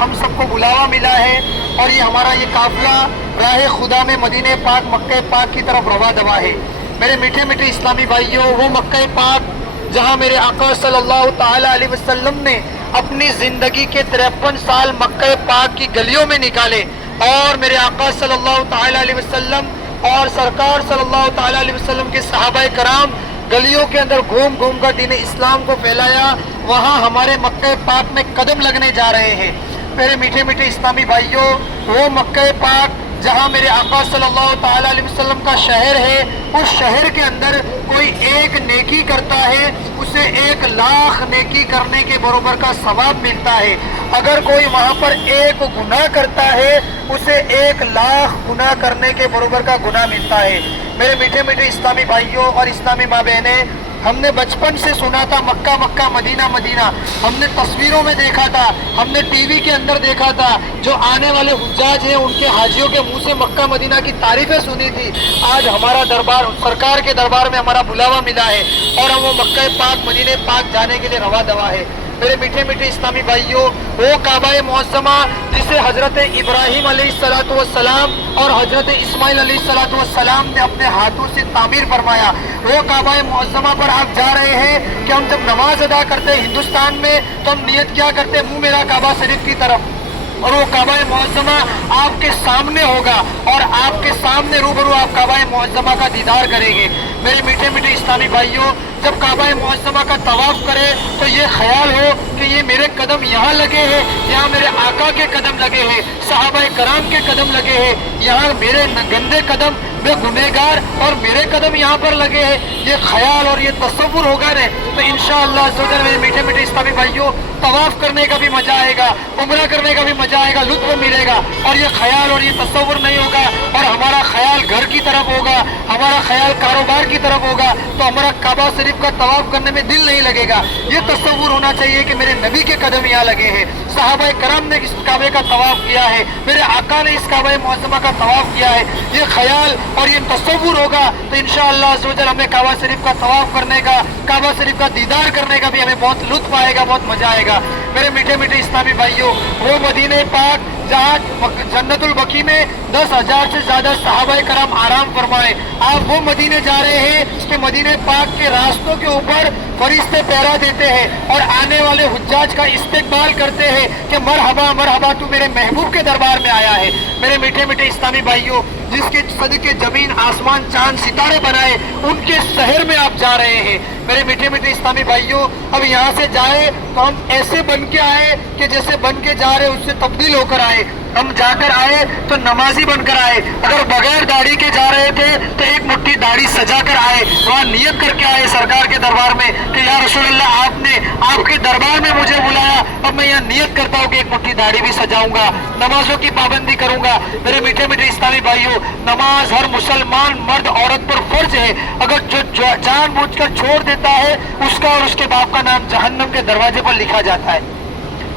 ہم سب کو بلاوا ملا ہے اور یہ ہمارا یہ قافلہ راہ خدا میں مدینہ پاک مکہ پاک کی طرف رواں دوا ہے۔ میرے میٹھے میٹھے اسلامی بھائیوں، وہ مکہ پاک جہاں میرے آقا صلی اللہ تعالی علیہ وسلم نے اپنی زندگی کے 53 سال مکہ پاک کی گلیوں میں نکالے، اور میرے آقا صلی اللہ تعالی علیہ وسلم اور سرکار صلی اللہ تعالی علیہ وسلم کے صحابہ کرام گلیوں کے اندر گھوم گھوم کر دین اسلام کو پھیلایا، وہاں ہمارے مکہ پاک میں قدم لگنے جا رہے ہیں۔ میرے میٹھے میٹھے اسلامی بھائیوں، وہ مکہ پاک جہاں میرے آقا صلی اللہ تعالی علیہ وسلم کا شہر ہے، اس شہر کے اندر کوئی ایک نیکی کرتا ہے اسے 1,00,000 نیکی کرنے کے برابر کا ثواب ملتا ہے۔ اگر کوئی وہاں پر ایک گناہ کرتا ہے اسے 1,00,000 گناہ کرنے کے برابر کا گناہ ملتا ہے۔ میرے میٹھے میٹھے اسلامی بھائیوں اور اسلامی ماں بہنیں، ہم نے بچپن سے سنا تھا مکہ مکہ مدینہ مدینہ، ہم نے تصویروں میں دیکھا تھا، ہم نے ٹی وی کے اندر دیکھا تھا، جو آنے والے حجاج ہیں ان کے حاجیوں کے منہ سے مکہ مدینہ کی تعریفیں سنی تھی۔ آج ہمارا دربار، سرکار کے دربار میں ہمارا بلاوا ملا ہے اور ہم وہ مکہ پاک مدینہ پاک جانے کے لیے رواں دوا ہے۔ میرے میٹھے میٹھے اسلامی بھائیوں، وہ کعبہ معظمہ جسے حضرت ابراہیم علیہ السلام اور حضرت اسماعیل علیہ السلام نے اپنے ہاتھوں سے تعمیر فرمایا، وہ کعبہ معظمہ پر آپ جا رہے ہیں کہ ہم جب نماز ادا کرتے ہیں ہندوستان میں تو ہم نیت کیا کرتے ہیں؟ منہ میرا کعبہ شریف کی طرف، اور وہ کعبہ معظمہ آپ کے سامنے ہوگا اور آپ کے سامنے روبرو آپ کعبہ معظمہ کا دیدار کریں گے۔ میرے میٹھے میٹھے اسلامی بھائیوں، جب کعبہ معظمہ کا طواف کرے تو یہ خیال ہو کہ یہ میرے قدم یہاں لگے ہیں، یہاں میرے آقا کے قدم لگے ہیں، صحابہ کرام کے قدم لگے ہیں، یہاں میرے گندے قدم، میں گنہگار اور میرے قدم یہاں پر لگے ہیں۔ یہ خیال اور یہ تصور ہوگا نا تو انشاءاللہ میرے میٹھے میٹھے اسلامی بھائیوں، طواف کرنے کا بھی مزہ آئے گا، عمرہ کرنے کا بھی مزہ آئے گا، لطف ملے گا، اور یہ خیال اور یہ تصور نہیں ہوگا اور ہمارا خیال گھر کی طرف ہوگا، ہمارا خیال کاروبار کی طرف ہوگا تو ہمارا کعبہ شریف کا طواف کرنے میں دل نہیں لگے گا۔ یہ تصور ہونا چاہیے کہ میرے نبی کے قدم یہاں لگے ہیں، صحابہ کرام نے اس کعبے کا طواف کیا ہے، میرے آقا نے اس کعبہ معظمہ کا طواف کیا ہے۔ یہ خیال اور یہ تصور ہوگا تو انشاءاللہ عزوجل ہمیں کعبہ شریف کا طواف کرنے کا، کعبہ شریف کا دیدار کرنے کا بھی ہمیں بہت لطف آئے گا، بہت مزہ آئے گا۔ میرے میٹھے میٹھے اسلامی بھائیوں، وہ مدینہ پاک جہاں جنت البقیع میں 10,000 سے زیادہ صحابہ کرام آرام فرمائے، آپ وہ مدینے جا رہے ہیں کہ مدینہ پاک کے راستوں کے اوپر فرشتے پہرا دیتے ہیں اور آنے والے حجاج کا استقبال کرتے ہیں کہ مرحبا مرحبا، تو میرے محبوب کے دربار میں آیا ہے۔ میرے میٹھے میٹھے اسلامی بھائیوں، جس کے صدقے زمین آسمان چاند ستارے بنائے ان کے شہر میں آپ جا رہے ہیں۔ میرے میٹھے میٹھے اسلامی بھائیوں، اب یہاں سے جائے تو ہم ایسے بن کے آئے کہ جیسے بن کے جا رہے اس سے تبدیل ہو کر آئے۔ ہم جا کر آئے تو نمازی بن کر آئے، اگر بغیر داڑھی کے جا رہے تھے تو ایک مٹھی داڑھی سجا کر آئے، وہاں نیت کر کے آئے سرکار کے دربار میں کہ یا رسول اللہ، آپ نے آپ کے دربار میں مجھے بلایا، اب میں یہ نیت کرتا ہوں کہ ایک مٹھی داڑھی بھی سجاؤں گا، نمازوں کی پابندی کروں گا۔ میرے میٹھے میٹھے اسلامی بھائیوں، نماز ہر مسلمان مرد عورت پر فرض ہے، اگر جو جان بوجھ کر چھوڑ دیتا ہے اس کا اور اس کے باپ کا نام جہنم کے دروازے پر لکھا جاتا ہے۔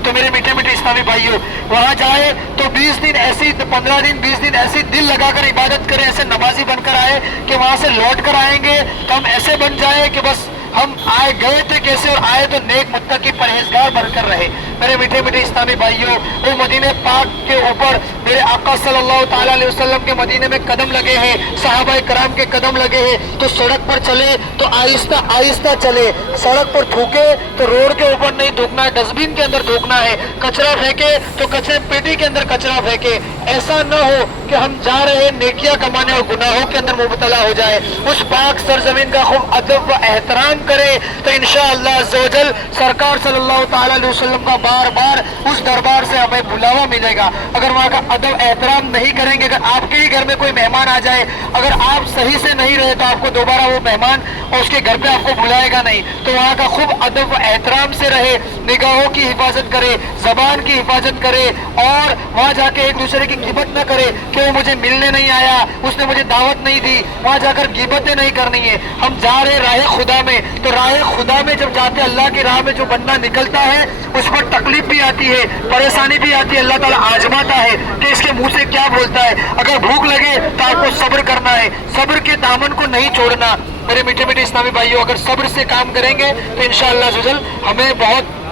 تو میرے میٹھے میٹھے اسلامی بھائیوں، وہاں جائے تو 20 دن ایسی، 15 دن 20 دن ایسی دل لگا کر عبادت کریں، ایسے نمازی بن کر آئے کہ وہاں سے لوٹ کر آئیں گے تو ہم ایسے بن جائے کہ بس ہم آئے گئے تھے کیسے اور آئے تو نیک متقی پرہیزگار بن کر رہے۔ میرے میٹھے میٹھے اسلامی بھائیوں، وہ مدینہ پاک کے اوپر میرے آقا صلی اللہ تعالیٰ علیہ وسلم کے مدینے میں قدم لگے ہیں، صحابہ کرام کے قدم لگے ہیں، تو سڑک پر چلے تو آہستہ آہستہ چلے، سڑک پر تھوکے تو روڈ کے اوپر نہیں تھوکنا ہے، ڈسٹ بین کے اندر تھوکنا ہے، کچرا پھینکے تو کچرے پیٹی کے اندر کچرا پھینکے۔ ایسا نہ ہو کہ ہم جا رہے ہیں نیکیاں کمانے اور گناہوں کے اندر مبتلا ہو جائے۔ اس پاک سرزمین کا خوب ادب و احترام کرے تو انشاءاللہ عزوجل سرکار صلی اللہ تعالیٰ علیہ وسلم کا بار بار اس دربار سے ہمیں بلاوا ملے گا۔ اگر وہاں کا ادب احترام نہیں کریں گے، اگر آپ کے ہی گھر میں کوئی مہمان آ جائے، اگر آپ صحیح سے نہیں رہے تو آپ کو دوبارہ وہ مہمان اور اس کے گھر پہ آپ کو بلائے گا نہیں۔ تو وہاں کا خوب ادب و احترام سے رہے، نگاہوں کی حفاظت کرے، زبان کی حفاظت کرے، اور وہاں جا کے ایک دوسرے کی غیبت نہ کرے کہ وہ مجھے ملنے نہیں آیا، اس نے مجھے دعوت نہیں دی، وہاں جا کر غیبتیں نہیں کرنی ہے۔ ہم جا رہے راہ خدا میں، تو راہ خدا میں جب جاتے اللہ کی راہ میں جو بندہ نکلتا ہے اس پر تکلیف بھی آتی ہے، پریشانی بھی آتی ہے، اللہ تعالیٰ آزماتا ہے کہ اس کے منہ سے کیا بولتا ہے۔ اگر بھوک لگے تو آپ کو صبر کرنا ہے، صبر کے دامن کو نہیں چھوڑنا۔ میرے میٹھے میٹھے اسلامی بھائیوں، اگر صبر سے کام کریں گے تو انشاءاللہ ہمیں بہت